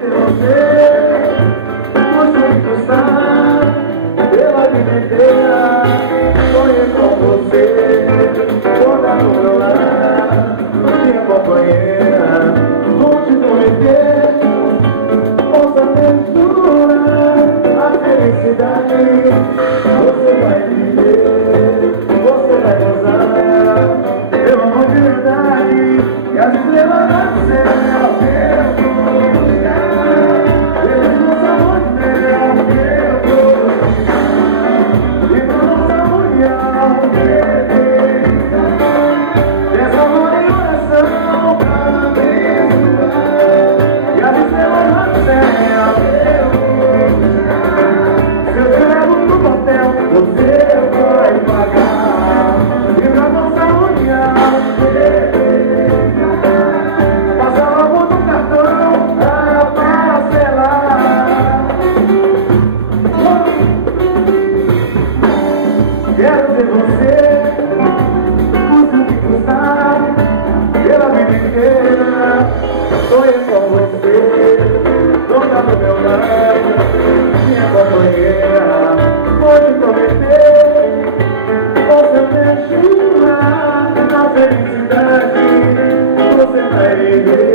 Você, muito cruzar pela vida inteira, sonhei com você, toda no meu lar, minha companheira, vou te prometer, possa aventurar a felicidade, você vai viver, você vai gozar, eu amo de verdade, e as estrelas nasceram. Quero ver você, muito que cruzar pela vida inteira. Sonhei com você, toda do meu lado, minha companheira. Vou te prometer, você me jurar na felicidade, você vai viver.